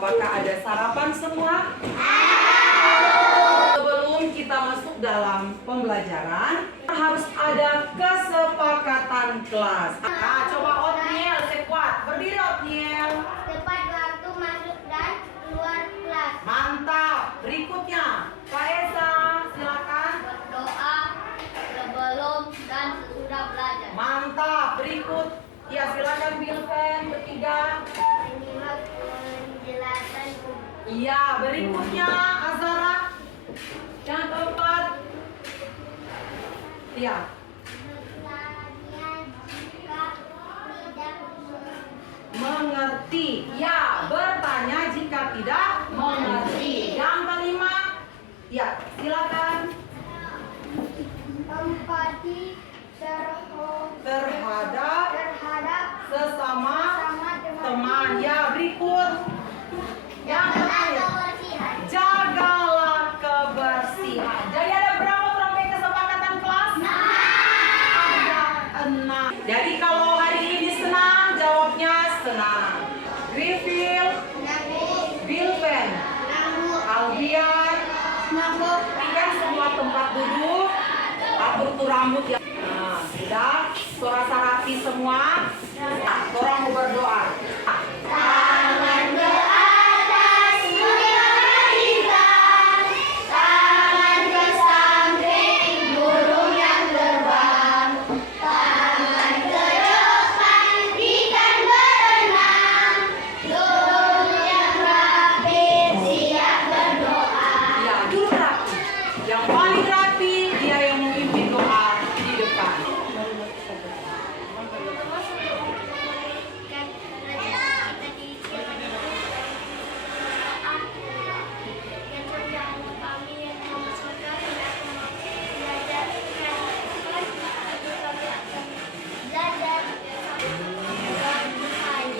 Apakah ada sarapan semua? Sebelum kita masuk dalam pembelajaran, harus ada kesepakatan kelas. Nah, coba Otniel, sekuat. Berdiri Otniel. Tepat waktu masuk dan keluar kelas. Mantap. Berikutnya, Kak Esa, silakan. Berdoa sebelum dan sesudah belajar. Mantap. Berikut, ya silakan Bilven bertiga. Menyimak penjelasan guru. Iya, berikutnya Azara. Yang keempat. Iya. Bertanya jika tidak Mengerti. Ya, bertanya jika tidak mengerti. Yang kelima. Ya, silakan. empati Terhadap terhadap sesama sama teman. Ya, berikut. Yang terakhir. kebersihan. Jagalah kebersihan. Jadi ada berapa trompet kesepakatan kelas? Ada 6. Jadi kalau hari ini senang, jawabnya senang. Griffil, Bilven, Albian, kan semua tempat duduk, atur rambut ya. Nah, sudah, suara Sarati semua. Nah, orang mau berdoa. Tangan ke atas, mengikat. Tangan ke samping, burung yang terbang. Tangan ke depan, ikan berenang. Duduk yang rapi, siap berdoa. Ya, dulu rapi. Yang paling rapi, dia yang memimpin doa di depan.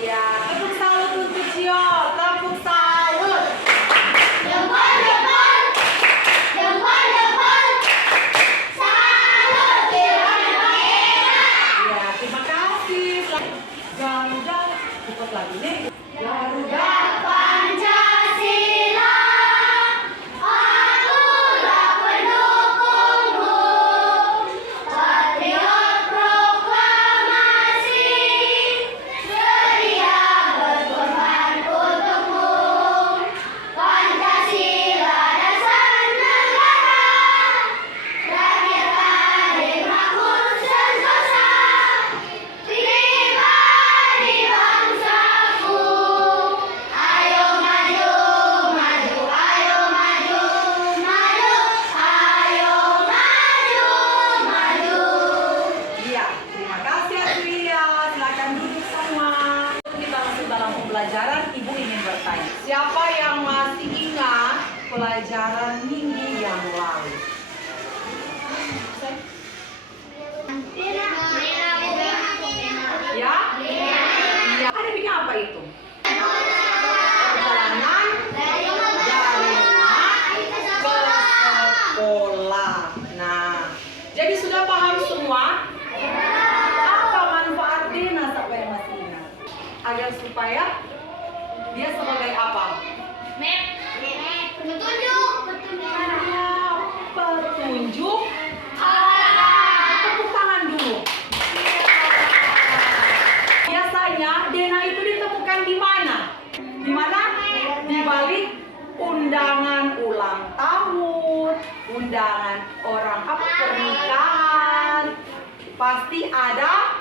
Ya, tepuk salut untuk Cio. Tepuk salut. Ya, terima kasih. Garuda, cepat lagi nih. Garuda. Pancasila, akulah pendukungmu, patriot proklamasi, sedia berkorban untukmu. Pancasila dasar negara, rakyat adil makmur sentosa, pribadi bangsaku. Ayo maju, maju, ayo maju, maju, ayo maju, maju. Iya, terima kasih Adria. Silakan duduk semua. Kita masuk dalam pembelajaran. Ibu ingin bertanya, siapa yang masih ingat pelajaran minggu yang lalu? Ya? Iya. Ada bikin apa itu? Perjalanan dari rumah ke sekolah. Nah, jadi sudah paham semua? Apa manfaat Dena sampai yang masih ingat? Agar supaya dia sebagai apa? Petunjuk. Petunjuk. Arah. Tepuk tangan dulu. Biasanya Dena itu ditemukan di mana? Di mana? Di balik undangan ulang tahun, undangan orang apa pernikahan. Pasti ada.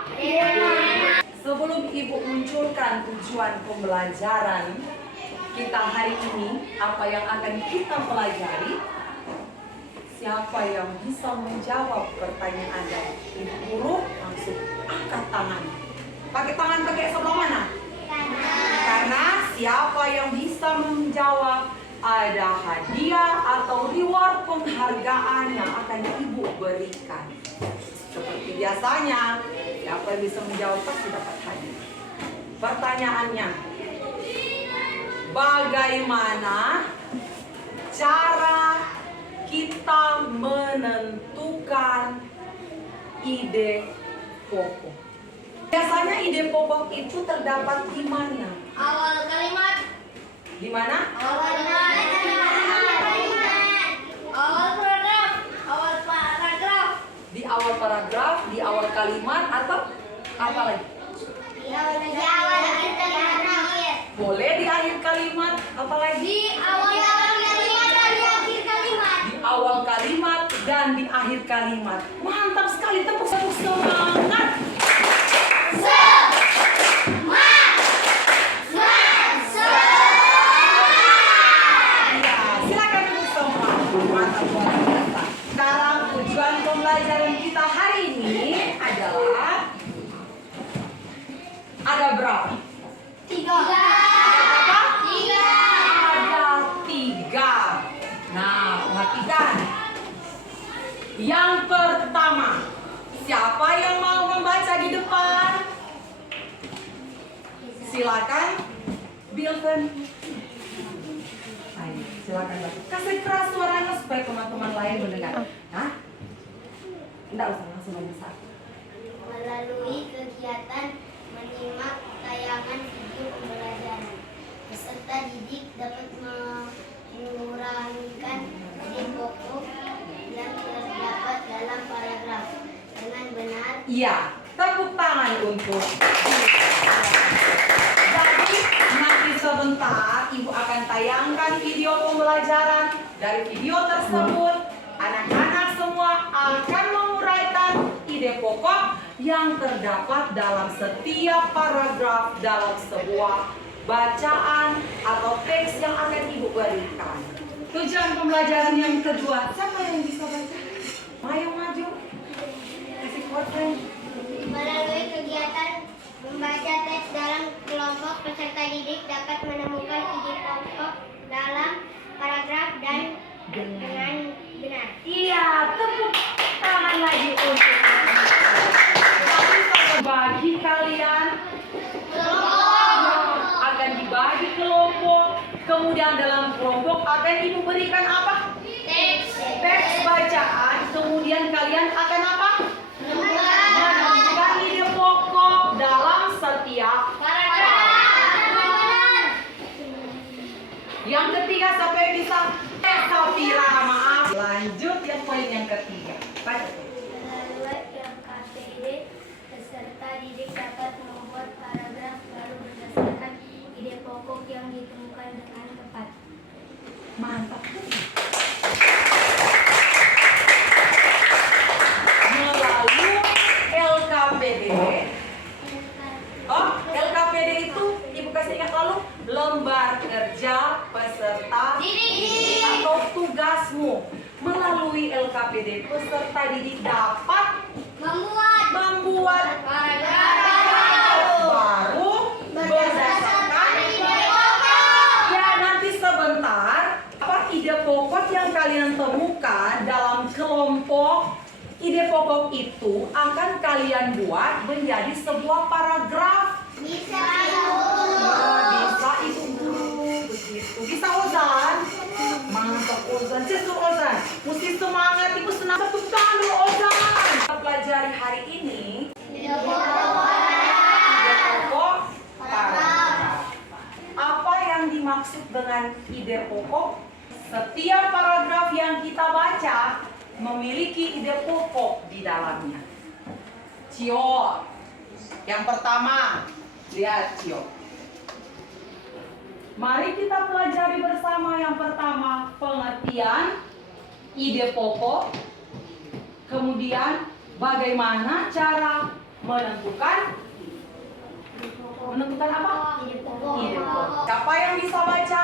Sebelum Ibu munculkan tujuan pembelajaran kita hari ini, apa yang akan kita pelajari? Siapa yang bisa menjawab pertanyaan dari Ibu Guru? Langsung angkat tangan. Pakai tangan pakai sebelah mana? Karena siapa yang bisa menjawab, ada hadiah atau reward penghargaan yang akan Ibu berikan. Seperti biasanya, siapa yang bisa menjawab pasti dapat hadiah. Pertanyaannya, bagaimana cara kita menentukan ide pokok? Biasanya ide pokok itu terdapat di mana? Awal kalimat. Di mana? Awal paragraf. Awal paragraf. Di awal paragraf, di awal kalimat, atau apa lagi? Di awal akhir kalimat. Boleh di akhir kalimat, apa lagi? Di awal kalimat dan di akhir kalimat. Di awal kalimat dan di akhir kalimat. Mantap sekali, tepuk semangat. Ya, silakan tepuk semangat. Mantap luar biasa. Sekarang tujuan pembelajaran kita hari ini adalah ada berapa? Tiga. Ada 3. Nah, perhatikan. Yang pertama, siapa yang mau membaca di depan? Silakan, Bilton. Ayo, silakan baca. Kasih keras suaranya supaya teman-teman lain mendengar. Hah? Enggak usah, langsung aja. Melalui kegiatan menyimak tayangan video pembelajaran, peserta didik dapat menguraikan ide pokok yang terdapat dalam paragraf dengan benar. Iya, tepuk tangan untuk. Jadi nanti sebentar Ibu akan tayangkan video pembelajaran. Dari video tersebut, anak-anak semua akan menguraikan ide pokok yang terdapat dalam setiap paragraf dalam sebuah bacaan atau teks yang akan Ibu berikan. Tujuan pembelajaran yang kedua, siapa yang bisa baca? Ayo maju. Kasih kuat, friend. Melalui kegiatan membaca teks dalam kelompok, peserta didik dapat menemukan ide pokok dalam paragraf dan dengan benar. Iya, tepuk tangan lagi untuk bagi kalian akan dibagi kelompok, kemudian dalam kelompok akan Ibu berikan apa? Teks bacaan, kemudian kalian akan apa? Menemukan ide pokok dalam setiap paragraf. Yang ketiga, siapa yang bisa? Safira, maaf. Lanjut yang poin yang ketiga. Baca. Melalui LKPD, peserta didik dapat membuat paragraf baru berdasarkan ide pokok yang ditemukan dengan tepat. Mantap. Melalui LKPD. Oh, LKPD itu Ibu kasih ingat lalu lembar kerja peserta didik atau tugasmu. Melalui LKPD peserta didik dapat membuat paragraf baru berdasarkan ide pokok. Ya, nanti sebentar apa ide pokok yang kalian temukan dalam kelompok. Ide pokok itu akan kalian buat menjadi sebuah paragraf. Bisa Bisa Ibu Guru, begitu. Bisa Ozan? Mantap Ozan, Cesur Ozan. Mesti semangat, Ibu senang tepuk tangan dulu Ozan. Kita pelajari hari ini ide pokok paragraf. Apa yang dimaksud dengan ide pokok? Setiap paragraf yang kita baca memiliki ide pokok di dalamnya. Cio, yang pertama, lihat Cio. Mari kita pelajari bersama yang pertama pengertian ide pokok, kemudian bagaimana cara menentukan apa? ide Ide pokok. Siapa yang bisa baca?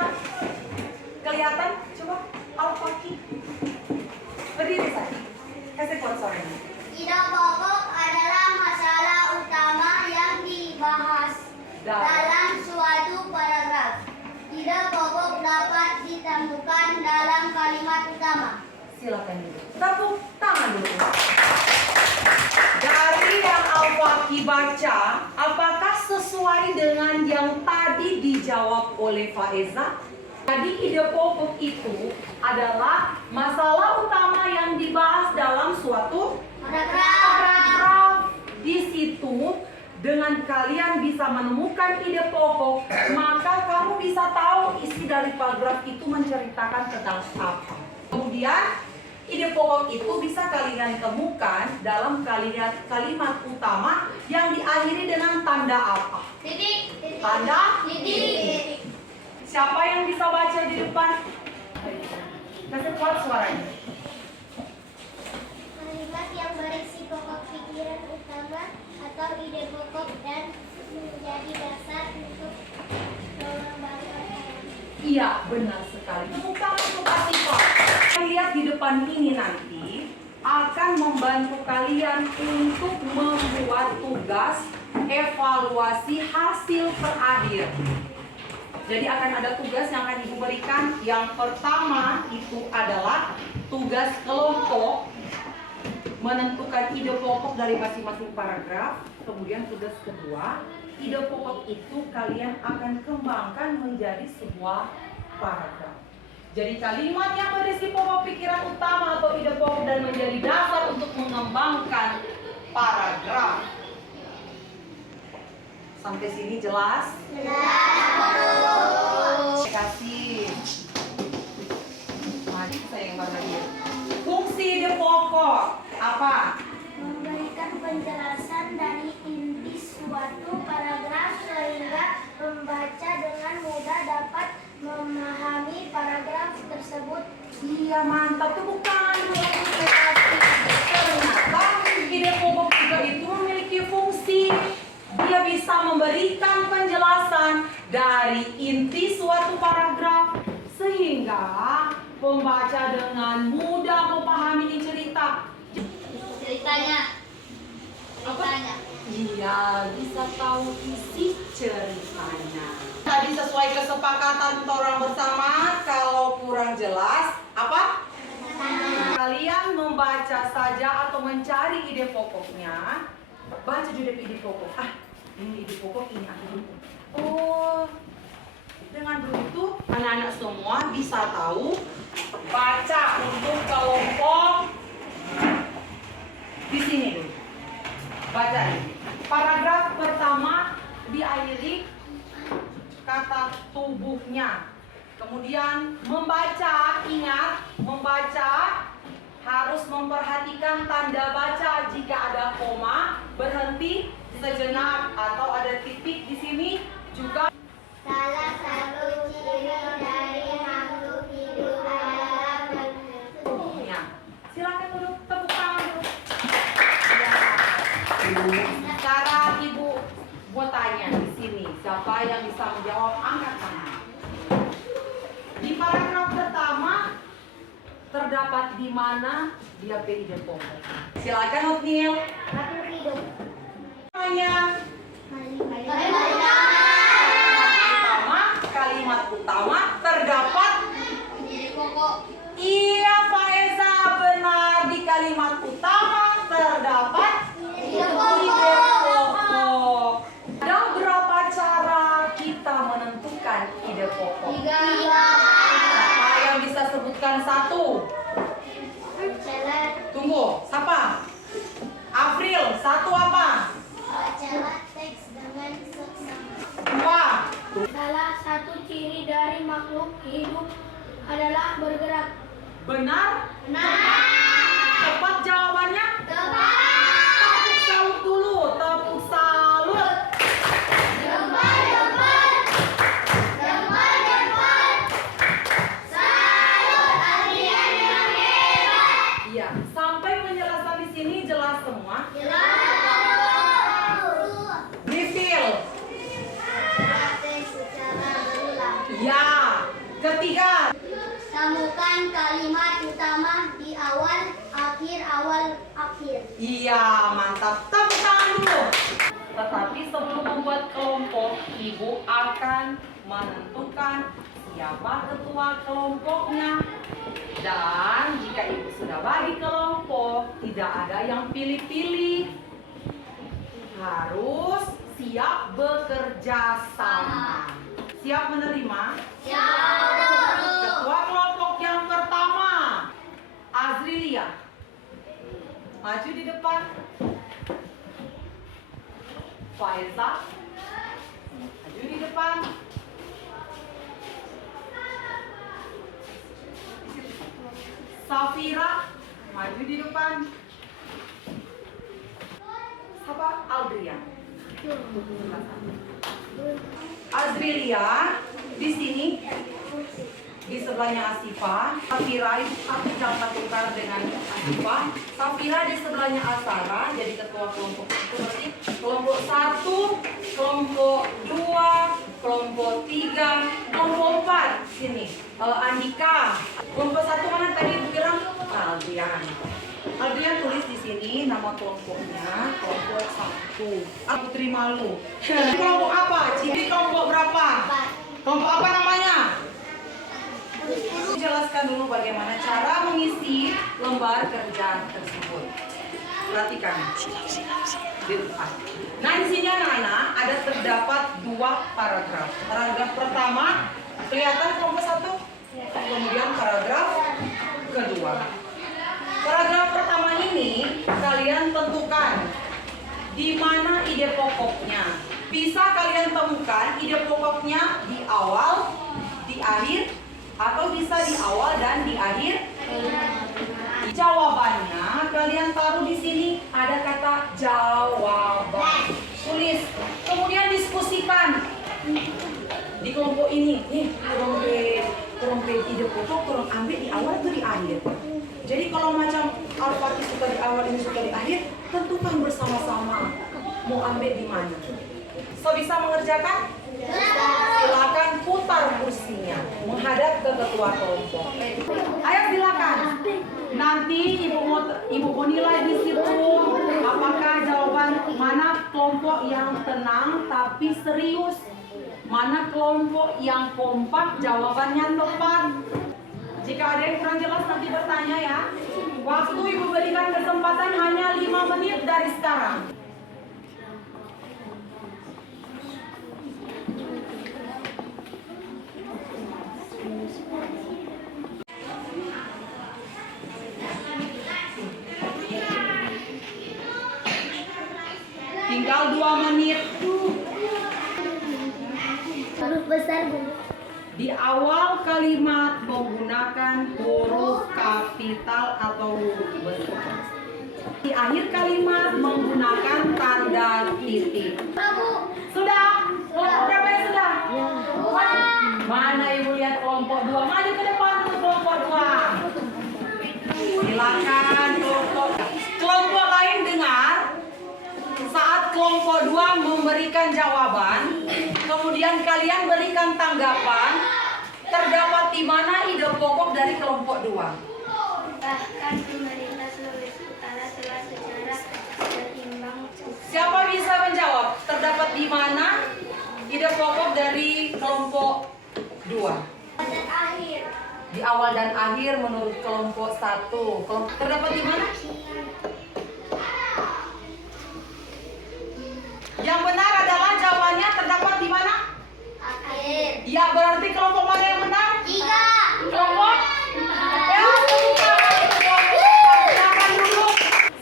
Kelihatan? Coba Al-Faqih. Berdiri saja. Kasih kuat suaranya. Ide pokok adalah masalah utama yang dibahas dalam suatu paragraf. Ide pokok dapat ditemukan dalam kalimat utama. Silakan dulu. Tepuk tangan dulu. Dari yang Al-Faqih baca, apakah sesuai dengan yang tadi dijawab oleh Faiza? Jadi ide pokok itu adalah masalah utama yang dibahas dalam suatu paragraf. Di situ dengan kalian bisa menemukan ide pokok, maka kamu bisa tahu isi dari paragraf itu menceritakan tentang apa. Kemudian, ide pokok itu bisa kalian temukan dalam kalimat utama yang diakhiri dengan tanda apa? Titik. Tanda? Titik. Siapa yang bisa baca di depan? Kasih kuat suaranya. Kalimat yang berisi pokok pikiran utama atau ide pokok dan menjadi dasar untuk mengembangkan. Iya, benar sekali. Tepuk tangan untuk Asifa. Lihat di depan ini nanti akan membantu kalian untuk membuat tugas evaluasi hasil terakhir. Jadi akan ada tugas yang akan Ibu berikan. Yang pertama itu adalah tugas kelompok, menentukan ide pokok dari masing-masing paragraf. Kemudian tugas kedua, ide pokok itu kalian akan kembangkan menjadi sebuah paragraf. Jadi kalimat yang berisi pokok pikiran utama atau ide pokok dan menjadi dasar untuk mengembangkan paragraf. Sampai sini jelas? Terima kasih. Mari saya yang bahagia. Fungsi ide pokok apa? Memberikan penjelasan dari inti suatu paragraf sehingga pembaca dengan mudah dapat memahami paragraf tersebut. Iya, mantap. Tepuk tangan dulu. Ternyata ide pokok juga itu memiliki fungsi. Dia bisa memberikan penjelasan dari inti suatu paragraf sehingga pembaca dengan mudah memahami cerita. Ceritanya. Iya, bisa tahu isi ceritanya. Tadi sesuai kesepakatan orang bersama, kalau kurang jelas, apa? Kalian membaca saja atau mencari ide pokoknya. Baca juga ide pokok. Ini ide pokok, ini aku dukung. Oh, dengan begitu anak-anak semua bisa tahu baca untuk kelompok di sini dulu. Baca ini. Paragraf pertama diakhiri kata tubuhnya. Kemudian membaca, ingat membaca harus memperhatikan tanda baca. Jika ada koma, berhenti sejenak atau ada titik di sini juga. Salah satu ciri dari makhluk hidup adalah Ya. Silakan duduk, tepuk tangan dulu. Ya. Sekarang Ibu buat tanya di sini, siapa yang bisa menjawab, angkat tangan. Di paragraf pertama terdapat di mana dia ide pokok. Silakan Otnil. makhluk hidup. Namanya kalimat utama terdapat Ide pokok. iya Faeza, benar. Di kalimat utama terdapat Ide pokok. Ada berapa cara kita menentukan ide pokok? 3. Siapa yang bisa sebutkan satu? Jalan. Tunggu, siapa? April, satu apa? Bacalah teks dengan seksama. Dua. Salah satu ciri dari makhluk hidup adalah bergerak. Benar? Nah. Tepat jawabannya? Tepat. Tepuk salut dulu, tepuk salut. Salut Adrian yang hebat. Iya, sampai penjelasan di sini jelas semua. Refill. Praktek secara berulang. Ya. Ketiga. Sambungkan kalimat utama di awal, akhir. Iya, mantap. Tepuk tangan dulu. Tetapi sebelum membuat kelompok, Ibu akan menentukan siapa ketua kelompoknya. Dan jika Ibu sudah bagi kelompok, tidak ada yang pilih-pilih. Harus siap bekerja sama. Siap menerima? Ketua kelompok yang pertama, Azrilia. Maju di depan. Faiza, maju di depan. Safira, maju di depan. Siapa? Aldrian. Azrilia di sini, di sebelahnya Asifa. Safira itu aku jangan tukar dengan Asifa. Safira di sebelahnya Asara, jadi ketua kelompok itu berarti kelompok 1, kelompok 2, kelompok 3, kelompok 4 sini. Andika. Kelompok 1 mana tadi bilang? Aldrian. Aldrian tulis di sini nama kelompoknya, kelompok 1. Aku terima malu. Kelompok apa? Jadi kelompok berapa? Kelompok apa namanya? Jelaskan dulu bagaimana cara mengisi lembar kerja tersebut. Perhatikan. Di depan. Nah, di sini anak-anak ada terdapat 2 paragraf. Paragraf pertama kelihatan kelompok 1, kemudian paragraf kedua. Paragraf pertama ini kalian tentukan di mana ide pokoknya. Bisa kalian temukan ide pokoknya di awal, di akhir, atau bisa di awal dan di akhir. Jawabannya kalian taruh di sini, ada kata jawaban. Tulis, kemudian diskusikan di kelompok ini. Nih, kelompok ide pokok tolong ambil di awal atau di akhir. Jadi kalau macam Al-Fatih suka di awal, ini suka di akhir, tentukan bersama-sama mau ambil di mana. So, bisa mengerjakan? Silakan putar kursinya menghadap ke ketua kelompok. Ayo silakan. Nanti ibu mau nilai di situ apakah jawaban mana kelompok yang tenang tapi serius, mana kelompok yang kompak jawabannya tepat. Jika ada yang kurang jelas nanti bertanya ya. Waktu ibu berikan kesempatan hanya 5 menit dari sekarang. Tinggal 2 menit. Huruf besar, Bu. Di awal kalimat menggunakan huruf kapital atau huruf besar. Di akhir kalimat menggunakan tanda titik. Sudah? Kelompok berapa yang sudah? Mana ibu lihat kelompok 2? Maju ke depan untuk kelompok 2. Silakan kelompok lain dengar. Saat kelompok 2 memberikan jawaban, kemudian kalian berikan tanggapan, terdapat di mana ide pokok dari kelompok 2. Bahkan pemerintah Sulawesi Utara telah secara seimbang. Siapa bisa menjawab? Terdapat di mana ide pokok dari kelompok 2? Dan akhir. Di awal dan akhir menurut kelompok 1. Terdapat di mana? Yang benar adalah jawabannya terdapat di mana? Akhir. Ya, berarti kelompok mana yang benar? 3. Kelompok? Ya, silakan dulu.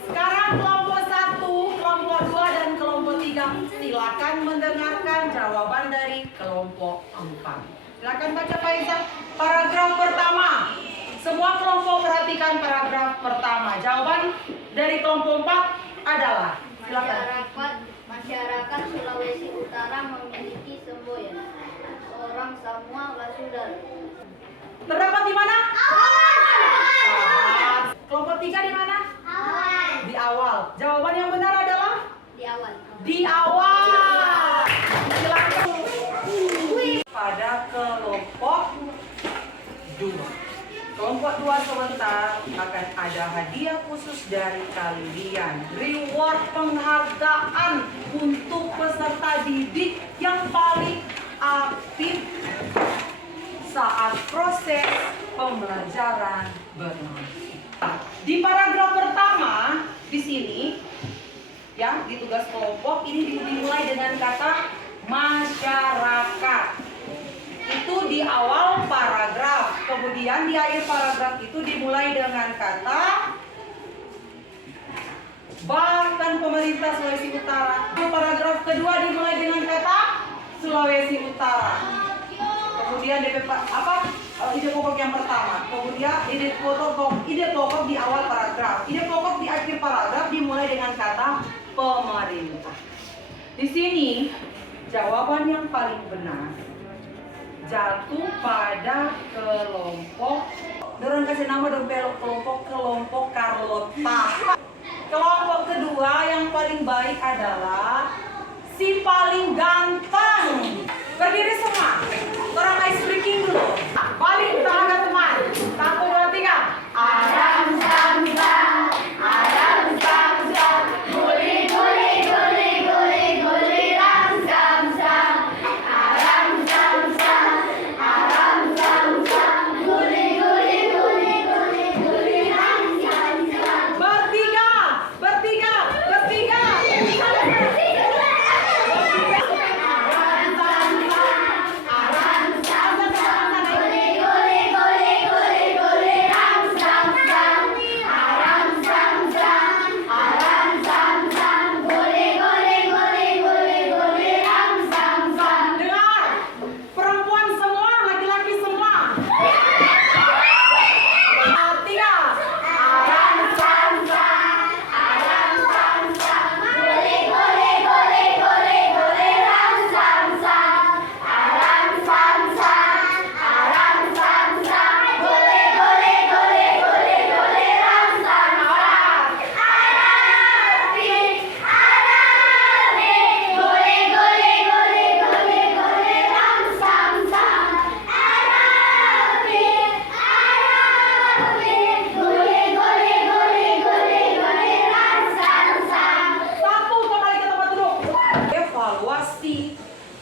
Sekarang kelompok 1, kelompok 2, dan kelompok 3. Silakan mendengarkan jawaban dari kelompok 4. Silakan baca Faiza. Paragraf pertama. Semua kelompok perhatikan paragraf pertama. Jawaban dari kelompok 4 adalah. Silakan. Masyarakat Sulawesi Utara memiliki semboyan. Orang Samuel Lasudar. Terdapat di mana? Awal. Kelompok 3 di mana? Awal. Di awal. Jawaban yang benar adalah Di awal. di awal. Silakan. Pada kelompok 2. Kelompok 2 sebentar akan ada hadiah khusus dari kalian. Reward penghargaan untuk peserta didik yang paling aktif saat proses pembelajaran berlangsung. Di paragraf pertama di sini ya, di tugas kelompok ini dimulai dengan kata masyarakat. Itu di awal paragraf, kemudian di akhir paragraf itu dimulai dengan kata bahkan pemerintah Sulawesi Utara. Paragraf kedua dimulai dengan kata Sulawesi Utara. Kemudian ide pokok yang pertama. Kemudian ide pokok di awal paragraf. Ide pokok di akhir paragraf dimulai dengan kata pemerintah. Di sini jawaban yang paling benar jatuh pada kelompok. Dorong kasih nama dong kelompok Carlota. Kelompok kedua yang paling baik adalah si paling ganteng. Berdiri semua. Orang ice breaking dulu. Balik tangga teman. 1, 2, 3. Aram sam sam, aram sam sam, guli guli guli guli guli ram sam sam, aram sam sam, aram sam sam, guli guli guli guli guli ram sam sam. Bertiga, bertiga, bertiga.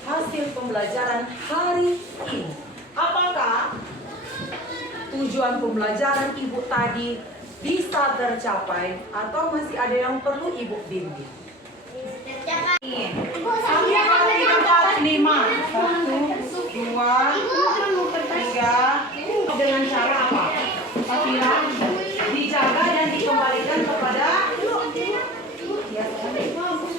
Hasil pembelajaran hari ini. Apakah tujuan pembelajaran Ibu tadi bisa tercapai atau masih ada yang perlu Ibu bimbing? Tercapai. 1, 2, 3, 4, 5. 1, 2, 3. Dengan cara apa? Apabila dijaga dan dikembalikan kepada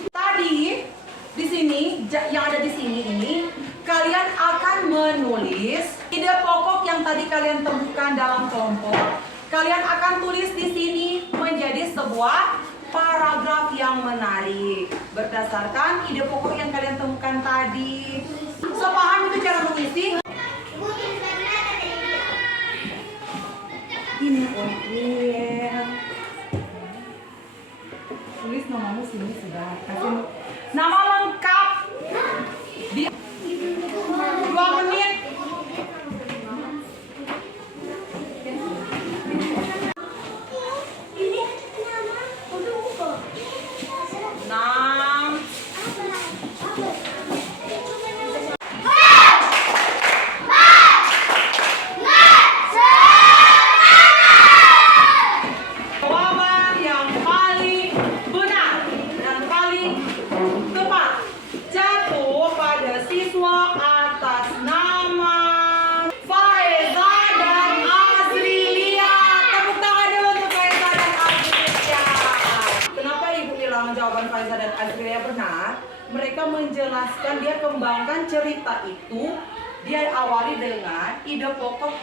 tadi. Di sini, yang ada di sini ini, kalian akan menulis ide pokok yang tadi kalian temukan dalam kelompok. Kalian akan tulis di sini menjadi sebuah paragraf yang menarik berdasarkan ide pokok yang kalian temukan tadi. So, paham itu cara mengisi? Ini tulis namamu sini sudah. Kasih nama lengkap. 2 menit. Jawaban yang paling benar dan paling tepat jatuh pada siswa atas nama Faiza dan Azrilia. Tepuk tangan dulu untuk Faiza dan Azrilia. Kenapa Ibu bilang jawaban Faiza dan Azrilia benar? Mereka menjelaskan, dia kembangkan cerita itu, dia awali dengan ide pokok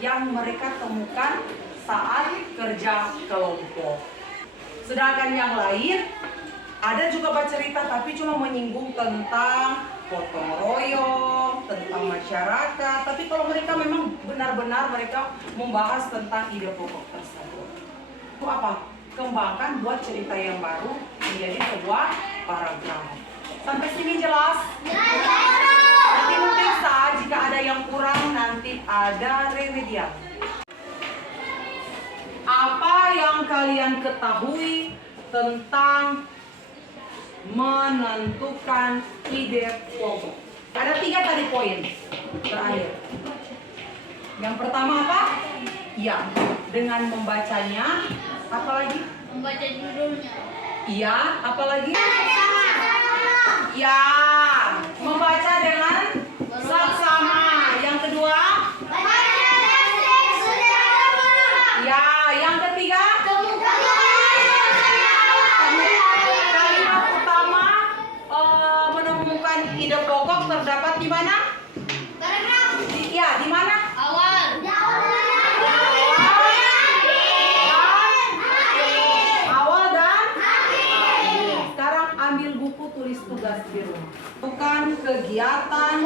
yang mereka temukan saat kerja kelompok. Sedangkan yang lain ada juga bercerita tapi cuma menyinggung tentang gotong royong, tentang masyarakat. Tapi kalau mereka memang benar-benar mereka membahas tentang ide pokok tersebut. Itu apa? Kembangkan, buat cerita yang baru menjadi sebuah paragraf. Sampai sini jelas? Nanti memeriksa jika ada yang kurang, nanti ada remedial. Apa yang kalian ketahui tentang menentukan ide pokok? Ada 3 tadi poin terakhir. Yang pertama apa? Ya, dengan membacanya. Apa lagi? Membaca judulnya. Iya, apa lagi? Ya, membaca dengan saksama. Yang kedua? Ya, yang ketiga? ide pokok terdapat di mana? Paragraf. Ya, di mana? Awal. Awal dan sekarang ambil buku, tulis tugas di rumah. Bukan kegiatan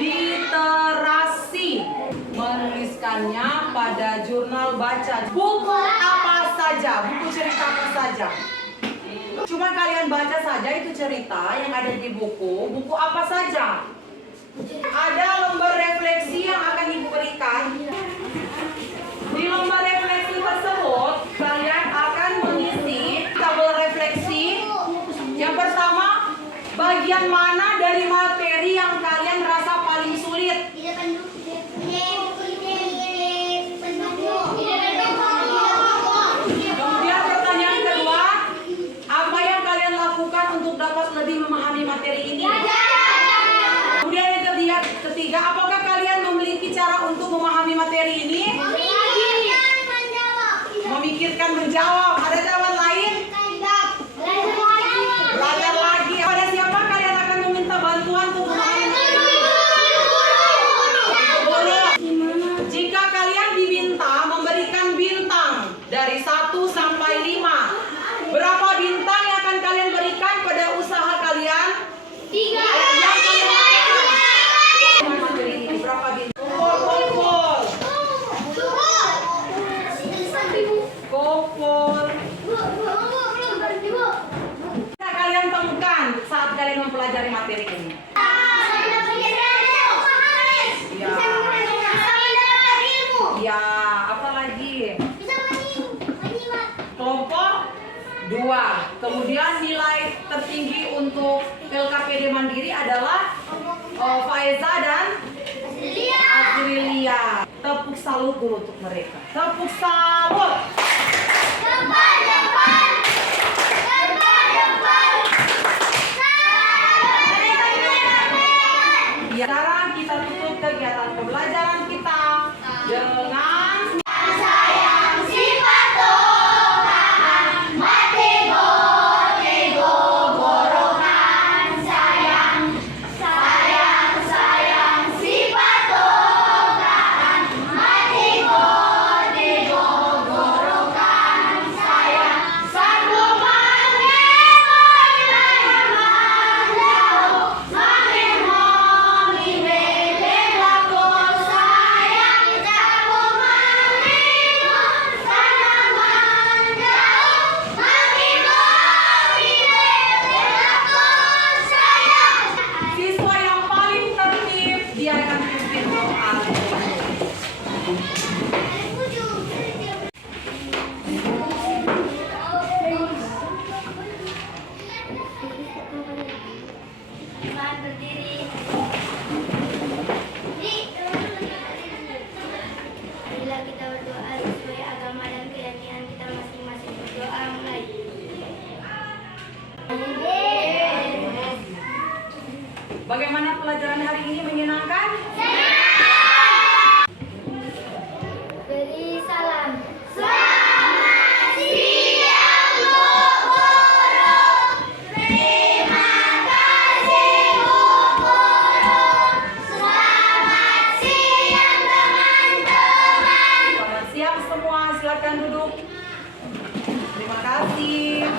literasi. Menuliskannya pada jurnal baca. Buku apa saja, buku cerita apa saja. Cuma kalian baca saja itu cerita yang ada di buku apa saja. Ada lembar refleksi yang akan Ibu berikan. Di lembar refleksi tersebut, kalian akan mengisi tabel refleksi. Yang pertama, bagian mana dari materi yang kalian rasa paling sulit? Kemudian pertanyaan kedua, apa yang kalian lakukan untuk dapat lebih memahami materi ini? Kemudian yang ketiga, apakah kalian memiliki cara untuk memahami materi ini? Memikirkan menjawab. Ada jawaban lain? Belajar lagi. Pada siapa kalian akan meminta bantuan untuk memahami materi ini? Guru. Jika kalian diminta memberikan bintang dari 1 sampai 5, berapa bintang yang akan kalian berikan pada usaha kalian? 3. Yang kalian lakukan. Materi ini berapa bintang? Kumpul. Kumpul. Bisa kalian temukan saat kalian mempelajari materi ini. Ya, apa lagi? Kelompok 2. Kemudian nilai tertinggi untuk LKPD Mandiri adalah Faiza dan Azrilia. Tepuk salut dulu untuk mereka. Tepuk salut. Ya, sekarang kita tutup kegiatan pembelajaran kita dengan siswa yang paling tertib, dia akan pimpin doa. Bila kita berdoa sesuai agama dan keyakinan kita masing-masing, berdoa mulai. Bagaimana pelajaran hari ini, menyenangkan? Beri salam. Selamat siang semua, silakan duduk. Terima kasih.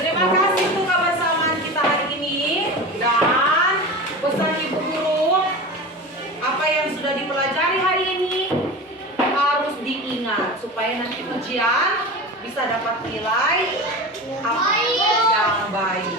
Terima kasih untuk kebersamaan kita hari ini. Dan pesan ibu guru, apa yang sudah dipelajari hari ini harus diingat supaya nanti ujian bisa dapat nilai yang baik.